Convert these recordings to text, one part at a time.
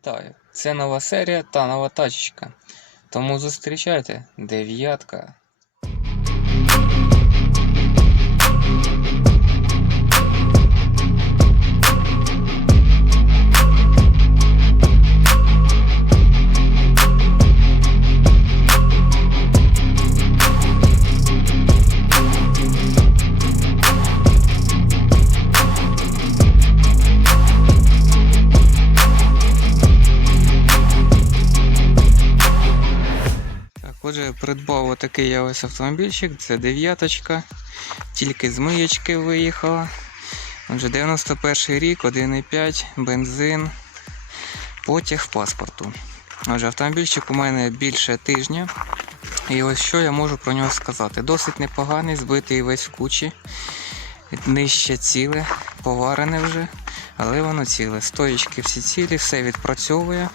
Вітаю! Це нова серія та нова тачечка. Тому зустрічайте дев'ятка. Отже, придбав отакий я ось автомобільчик, це дев'яточка. Тільки з миєчки виїхала. Отже, 91 рік, 1,5, бензин, потяг паспорту. Отже, автомобільчик у мене більше тижня. І ось що я можу про нього сказати. Досить непоганий, збитий весь в кучі. Нижче ціле, поварене вже, але воно ціле. Стоїчки всі цілі, все відпрацьовує.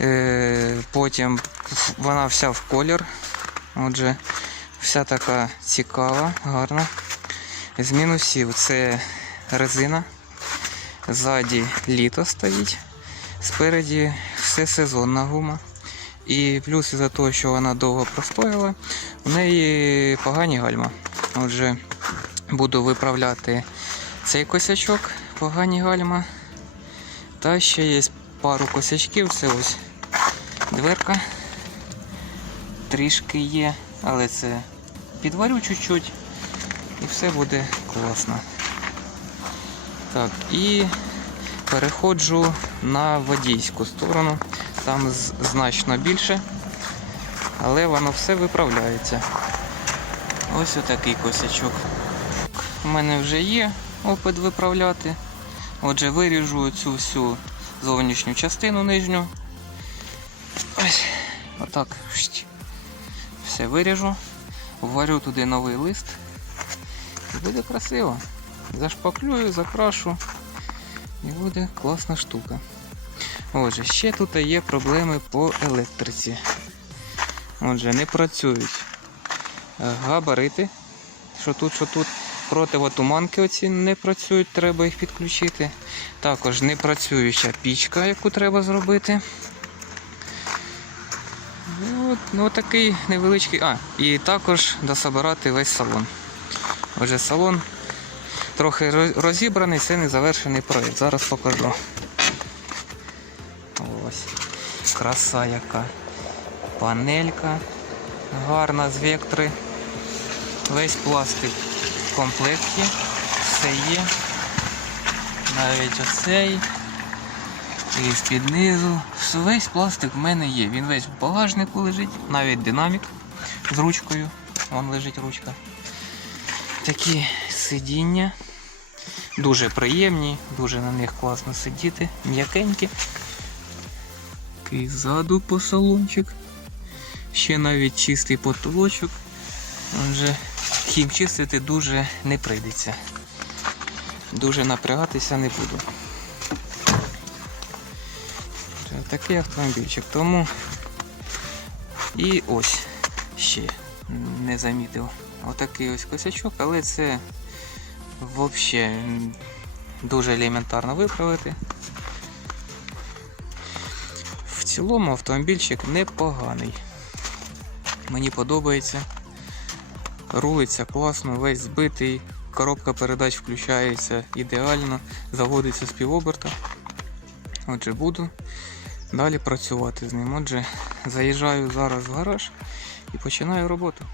Е, Потім вона вся в колір. Отже, вся така цікава, гарна. З мінусів це резина. Ззаді літо стоїть. Спереді все сезонна гума. І плюс із-за того, що вона довго простояла, у неї погані гальма. Отже, буду виправляти цей косячок, погані гальма. Та ще є пару косячків. Це ось дверка. Трішки є, але це підварю чуть-чуть і все буде класно. Так, і переходжу на водійську сторону. Там значно більше, але воно все виправляється. Ось отакий косячок. У мене вже є опит виправляти. Отже, виріжу цю всю зовнішню частину нижню. Ось, отак. Все виріжу, вварю туди новий лист. І буде красиво. Зашпаклюю, закрашу. І буде класна штука. Отже, ще тут є проблеми по електриці. Отже, не працюють е, габарити. Що тут, що тут. Противотуманки оці не працюють, треба їх підключити. Також не працююча пічка, яку треба зробити. От, ну такий невеличкий. А, і також дособирати весь салон. Отже, салон трохи розібраний, це не завершений проєкт. Зараз покажу. Ось. Краса яка. Панелька. Гарна з вектори. Весь пластик в комплекті. Все є. Навіть оцей. І з-під низу. Весь пластик в мене є. Він весь в багажнику лежить, навіть динамік з ручкою. Вон лежить ручка. Такі сидіння. Дуже приємні, дуже на них класно сидіти, м'якенькі. Такий ззаду по салончик. Ще навіть чистий потолочок. Отже, хім чистити дуже не прийдеться. Дуже напрягатися не буду. Такий автомобільчик. Тому і ось ще не замітив. Отакий ось косячок, але це взагалі дуже елементарно виправити. В цілому автомобільчик непоганий. Мені подобається. Рулиться класно, весь збитий, коробка передач включається ідеально, заводиться з півоберта. Отже, буду далі працювати з ним. Отже, заїжджаю зараз в гараж і починаю роботу.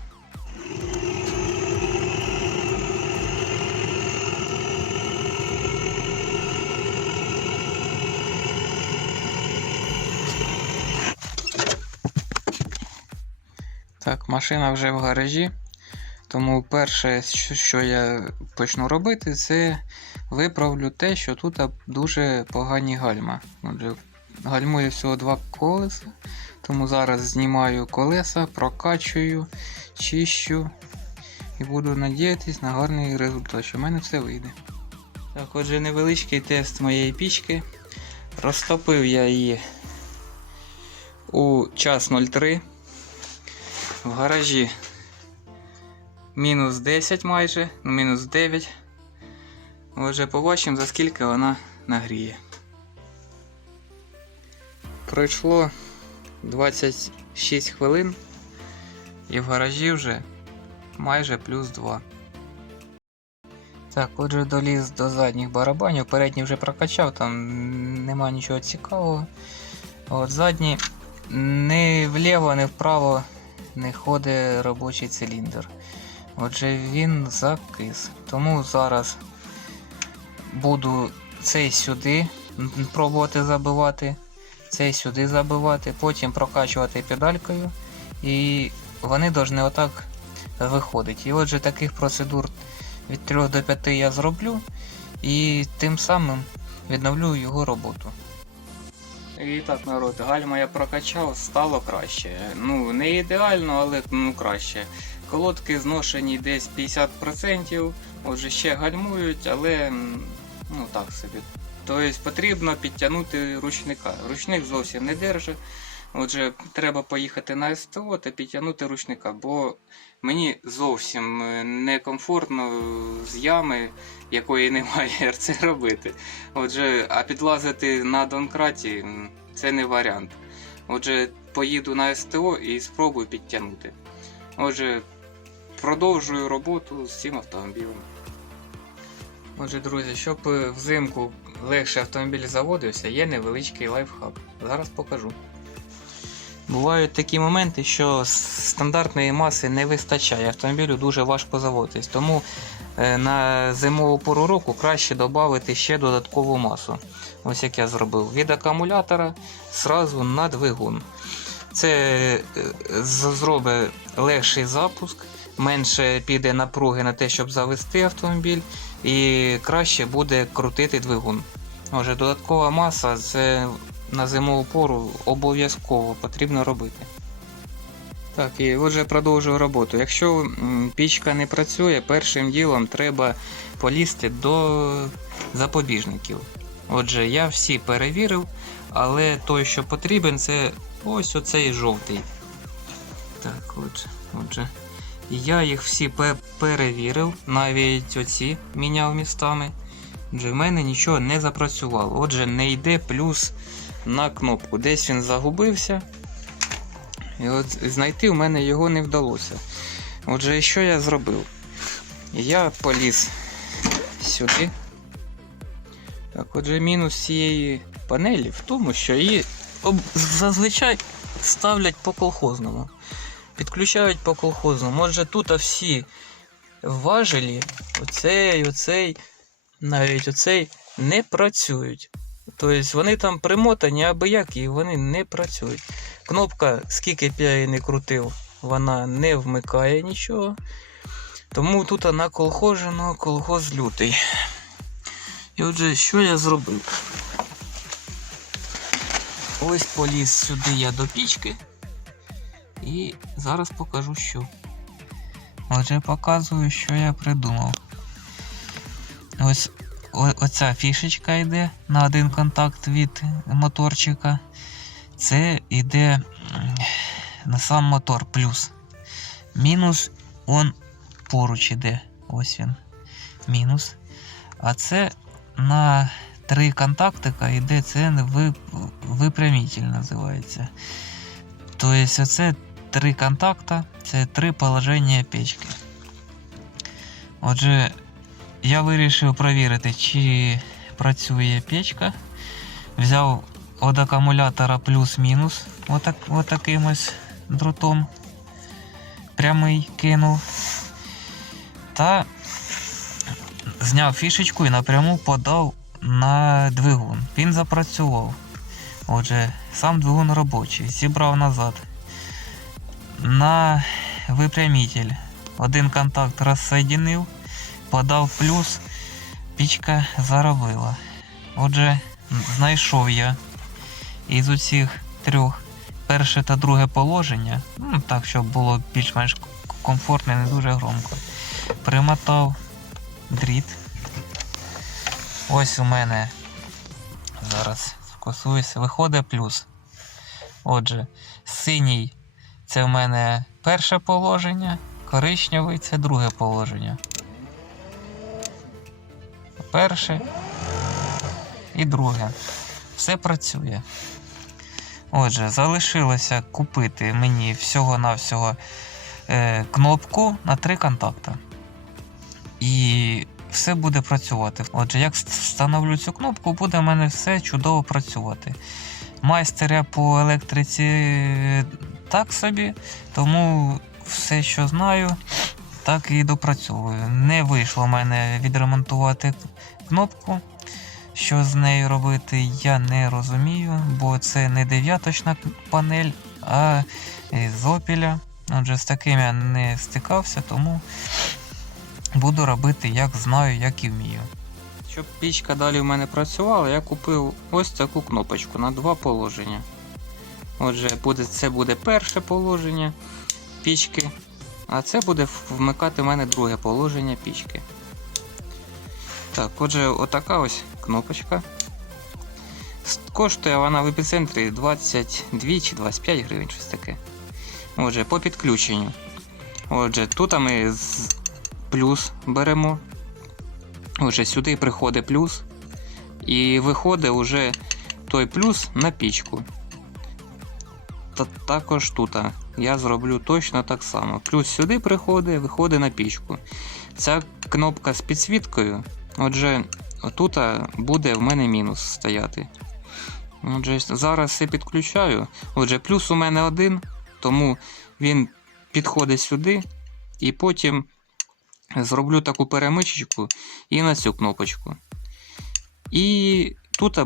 Так, машина вже в гаражі. Тому перше, що, я почну робити, це виправлю те, що тут дуже погані гальма. Отже, гальмує всього два колеса. Тому зараз знімаю колеса, прокачую, чищу і буду надіятись на гарний результат, що в мене все вийде. Так, отже, невеличкий тест моєї пічки. Розтопив я її у час 03. В гаражі мінус 10 майже, ну мінус 9. Отже, побачимо, за скільки вона нагріє. Пройшло 26 хвилин, і в гаражі вже майже плюс 2. Так, отже, доліз до задніх барабанів. Передні вже прокачав, там нема нічого цікавого. От задні не вліво, не вправо не ходить робочий циліндр. Отже, він закис. Тому зараз буду цей сюди пробувати забивати, цей сюди забивати, потім прокачувати педалькою. І вони повинні отак виходити. І отже, таких процедур від 3 до 5 я зроблю і тим самим відновлю його роботу. І так, народ, гальма я прокачав, стало краще. Ну, не ідеально, але ну, краще. Колодки зношені десь 50%, отже ще гальмують, але ну так собі. Тобто потрібно підтягнути ручника. Ручник зовсім не держить. Отже, треба поїхати на СТО та підтягнути ручника, бо мені зовсім е, некомфортно з ями, якої немає, це робити. Отже, а підлазити на донкраті це не варіант. Отже, поїду на СТО і спробую підтягнути. Отже, продовжую роботу з цим автомобілем. Отже, друзі, щоб е, взимку легше автомобіль заводився, є невеличкий лайфхак. Зараз покажу. Бувають такі моменти, що стандартної маси не вистачає, автомобілю дуже важко заводитись. Тому е, на зимову пору року краще додати ще додаткову масу. Ось як я зробив. Від акумулятора зразу на двигун. Це е, зробить легший запуск, менше піде напруги на те, щоб завести автомобіль, і краще буде крутити двигун. Отже, додаткова маса це на зимову пору обов'язково потрібно робити. Так, і отже продовжую роботу. Якщо пічка не працює, першим ділом треба полізти до запобіжників. Отже, я всі перевірив, але той, що потрібен, це ось оцей жовтий. Так, отже, отже. Я їх всі перевірив, навіть оці міняв містами. Отже, в мене нічого не запрацювало. Отже, не йде плюс на кнопку. Десь він загубився. І от знайти в мене його не вдалося. Отже, що я зробив? Я поліз сюди. Так, отже, мінус цієї панелі в тому, що її зазвичай ставлять по колхозному. Підключають по колхозному. Отже, тут всі важелі, оцей, оцей, навіть оцей, не працюють. Тобто вони там примотані аби як і вони не працюють. Кнопка, скільки б я її не крутив, вона не вмикає нічого. Тому тут вона колхожена, колхоз лютий. І отже, що я зробив? Ось поліз сюди я до пічки. І зараз покажу що. Отже, показую, що я придумав. Ось оця фішечка йде на один контакт від моторчика. Це йде на сам мотор плюс. Мінус он поруч іде. Ось він. Мінус. А це на три контактика йде це ви- випрямитель називається. Тобто оце три контакта, це три положення печки. Отже, я вирішив перевірити, чи працює печка. Взяв від акумулятора плюс-мінус отак, отаким ось дротом. Прямий кинув. Та зняв фішечку і напряму подав на двигун. Він запрацював. Отже, сам двигун робочий. Зібрав назад. На випрямитель. Один контакт розсоединив, подав плюс, пічка заробила. Отже, знайшов я із усіх трьох перше та друге положення, ну так, щоб було більш-менш комфортно і не дуже громко. Примотав дріт. Ось у мене зараз фокусуюся, виходить плюс. Отже, синій це в мене перше положення, коричневий це друге положення. Перше і друге. Все працює. Отже, залишилося купити мені всього-навсього е, кнопку на три контакта. І все буде працювати. Отже, як встановлю цю кнопку, буде в мене все чудово працювати. Майстер я по електриці е, так собі, тому все, що знаю, так і допрацьовую. Не вийшло в мене відремонтувати кнопку. Що з нею робити, я не розумію, бо це не дев'яточна панель, а з опіля. Отже, з таким я не стикався, тому буду робити як знаю, як і вмію. Щоб пічка далі в мене працювала, я купив ось таку кнопочку на два положення. Отже, буде, це буде перше положення пічки, а це буде вмикати в мене друге положення пічки. Так, отже, отака ось кнопочка. Коштує вона в епіцентрі 22 чи 25 гривень, щось таке. Отже, по підключенню. Отже, тут ми плюс беремо. Отже, сюди приходить плюс. І виходить уже той плюс на пічку. Та також тут я зроблю точно так само. Плюс сюди приходить, виходить на пічку. Ця кнопка з підсвіткою. Отже, тут буде в мене мінус стояти. Отже, зараз все підключаю. Отже, плюс у мене один, тому він підходить сюди, і потім зроблю таку перемичечку і на цю кнопочку. І тут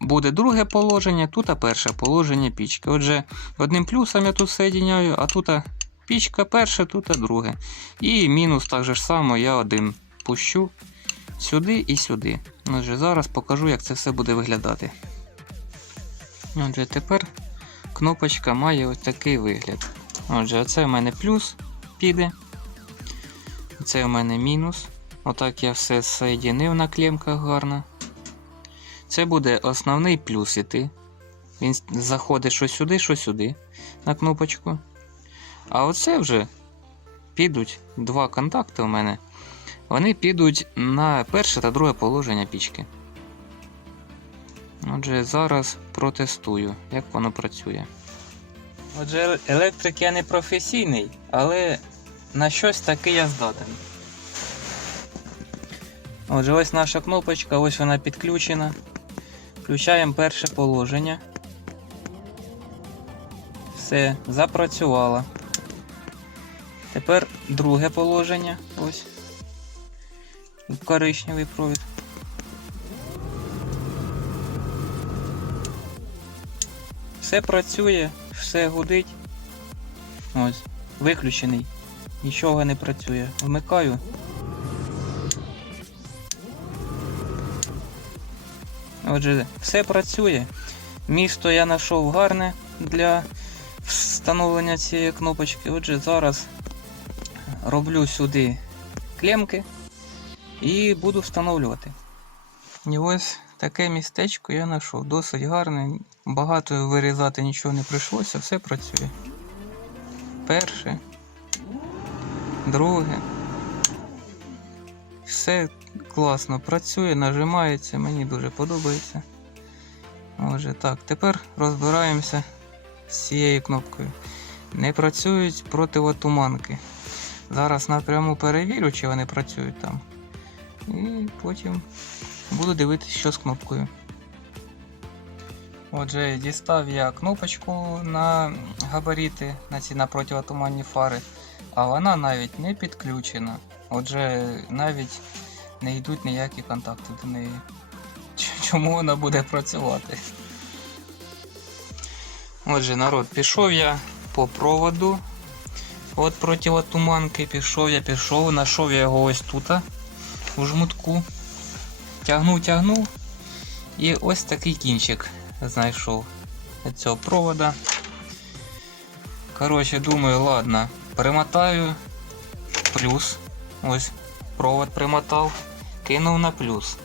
буде друге положення, тут перше положення пічки. Отже, одним плюсом я тут соєдиняю, а тут пічка перше, тут друге. І мінус так же ж само я один пущу сюди і сюди. Отже, зараз покажу, як це все буде виглядати. Отже, тепер кнопочка має ось такий вигляд. Отже, оце в мене плюс піде. Це у мене мінус. Отак я все соєдинив на клемках гарно. Це буде основний плюс іти. Він заходить що сюди, що сюди на кнопочку. А оце вже підуть два контакти у мене. Вони підуть на перше та друге положення пічки. Отже, зараз протестую, як воно працює. Отже, електрик я не професійний, але на щось таке я здатен. Отже, ось наша кнопочка, ось вона підключена. Включаємо перше положення. Все, запрацювало. Тепер друге положення. Ось. Коричневий провід. Все працює, все гудить. Ось, виключений. Нічого не працює. Вмикаю. Отже, все працює. Місто я знайшов гарне для встановлення цієї кнопочки. Отже, зараз роблю сюди клемки і буду встановлювати. І ось таке містечко я знайшов. Досить гарне. Багато вирізати нічого не прийшлося, все працює. Перше, друге. Все класно працює, нажимається, мені дуже подобається. Отже, так, тепер розбираємося з цією кнопкою. Не працюють противотуманки. Зараз напряму перевірю, чи вони працюють там. І потім буду дивитися, що з кнопкою. Отже, дістав я кнопочку на габаріти на ці на противотуманні фари, а вона навіть не підключена. Отже, навіть не йдуть ніякі контакти до неї. Чому вона буде працювати? Отже, народ, пішов я по проводу. От противотуманки пішов я, пішов, знайшов я його ось тут, у жмутку. Тягнув, тягнув. І ось такий кінчик знайшов від цього провода. Коротше, думаю, ладно, примотаю плюс. Ось провод примотав, кинув на плюс.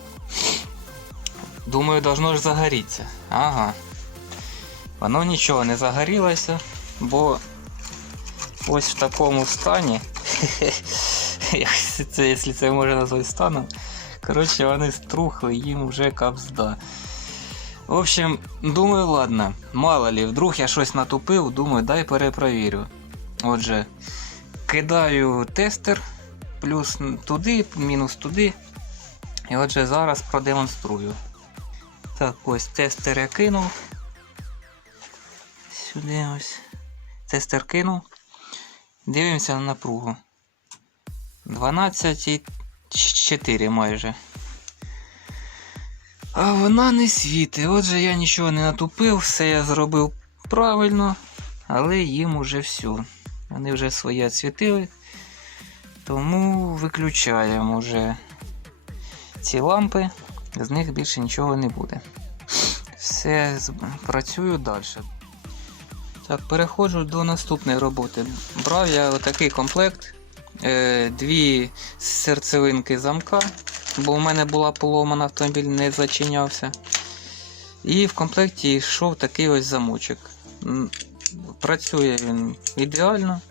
Думаю, должно ж загоріться. Ага. Воно нічого не загорілося, бо ось в такому стані. Це, якщо це можна назвати станом. Коротше, вони струхли, їм вже капзда. В общем, думаю, ладно, мало ли, вдруг я щось натупив, думаю, дай перепровірю. Отже, кидаю тестер, плюс туди, мінус туди. І отже, зараз продемонструю. Так, ось тестер я кинув. Сюди ось. Тестер кинув. Дивимося на напругу. 12,4 майже. А вона не світить. Отже, я нічого не натупив, все я зробив правильно, але їм уже все. Вони вже своє відсвітили. Тому виключаємо вже ці лампи, з них більше нічого не буде. Все, працюю далі. Так, переходжу до наступної роботи. Брав я отакий комплект, е, дві серцевинки замка, бо в мене була поломана, автомобіль не зачинявся. І в комплекті йшов такий ось замочок. Працює він ідеально,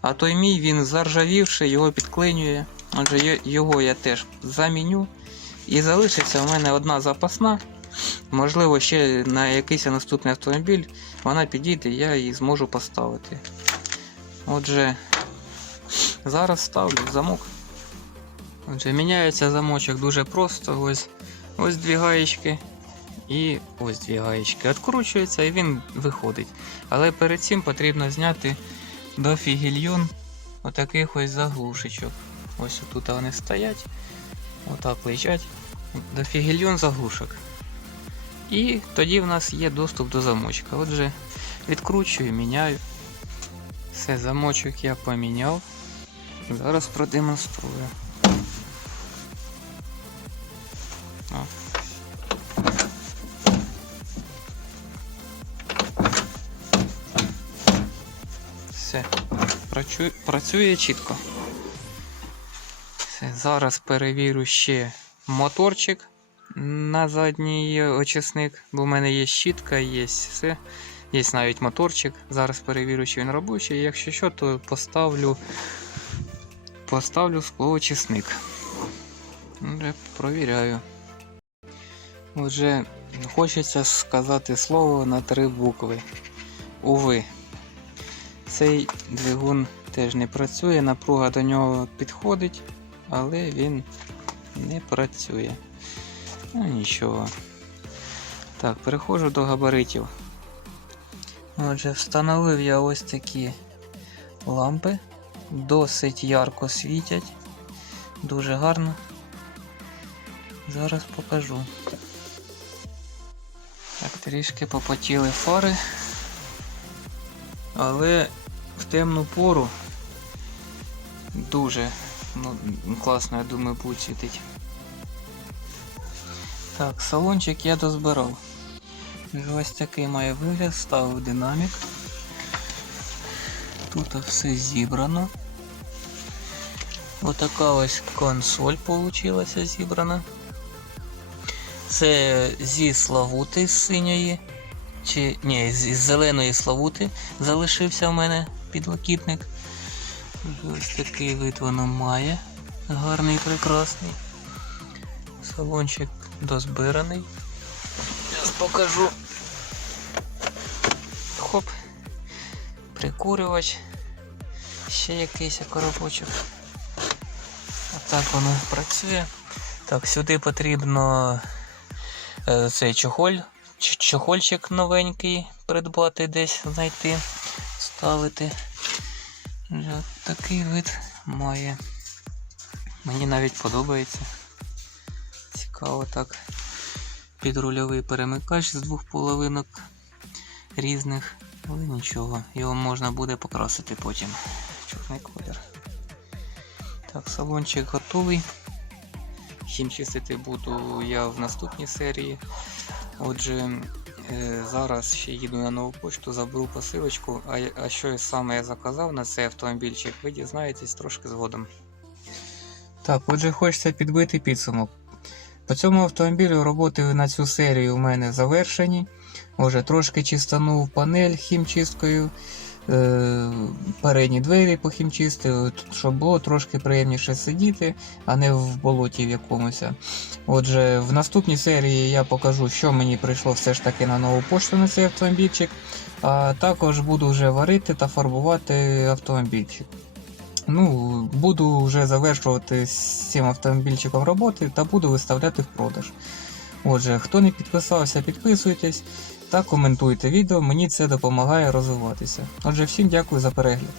а той мій він заржавівший, його підклинює. Отже, його я теж заміню. І залишиться в мене одна запасна. Можливо, ще на якийсь наступний автомобіль вона підійде, я її зможу поставити. Отже, зараз ставлю замок. Отже, міняється замочок дуже просто. Ось, ось дві гаєчки і ось дві гаєчки. Откручується і він виходить. Але перед цим потрібно зняти до фігільйон отаких ось заглушечок. Ось тут вони стоять, отак лежать. До фігільйон заглушок. І тоді в нас є доступ до замочка. Отже, відкручую, міняю. Все, замочок я поміняв. Зараз продемонструю. О. Все, працює, працює чітко. Все, зараз перевірю ще моторчик на задній очисник, бо в мене є щітка, є все. Є навіть моторчик. Зараз перевірю, чи він робочий. Якщо що, то поставлю поставлю склоочисник. Вже провіряю. Отже, хочеться сказати слово на три букви. Уви. Цей двигун теж не працює, напруга до нього підходить, але він не працює. Ну нічого. Так, переходжу до габаритів. Отже, встановив я ось такі лампи. Досить ярко світять. Дуже гарно. Зараз покажу. Так, трішки попотіли фари. Але в темну пору дуже ну, класно, я думаю, будуть світить. Так, салончик я дозбирав. Ось такий має вигляд, ставив динамік. Тут все зібрано. Отака ось консоль получилася зібрана. Це зі славути з синьої. Чи ні, з з зеленої славути залишився в мене підлокітник. Ось такий вид воно має. Гарний, прекрасний. Салончик дозбираний. Зараз покажу. Хоп. Прикурювач. Ще якийсь коробочок. Отак воно працює. Так, сюди потрібно е, цей чохоль, чохольчик новенький придбати десь, знайти, ставити. От такий вид має. Мені навіть подобається. Цікаво так. Підрульовий перемикач з двох половинок різних, але нічого, його можна буде покрасити потім. Чорний колір. Так, салончик готовий. Хім чистити буду я в наступній серії. Отже, е, зараз ще їду на нову почту, заберу посилочку. А що саме я заказав на цей автомобільчик, ви дізнаєтесь трошки згодом. Так, отже, хочеться підбити підсумок. По цьому автомобілю роботи на цю серію у мене завершені. Уже трошки чистанув панель хімчисткою, е, передні двері похімчистив, щоб було трошки приємніше сидіти, а не в болоті в якомусь. Отже, в наступній серії я покажу, що мені прийшло все ж таки на нову пошту на цей автомобільчик. А також буду вже варити та фарбувати автомобільчик. Ну, буду вже завершувати з цим автомобільчиком роботи та буду виставляти в продаж. Отже, хто не підписався, підписуйтесь та коментуйте відео, мені це допомагає розвиватися. Отже, всім дякую за перегляд.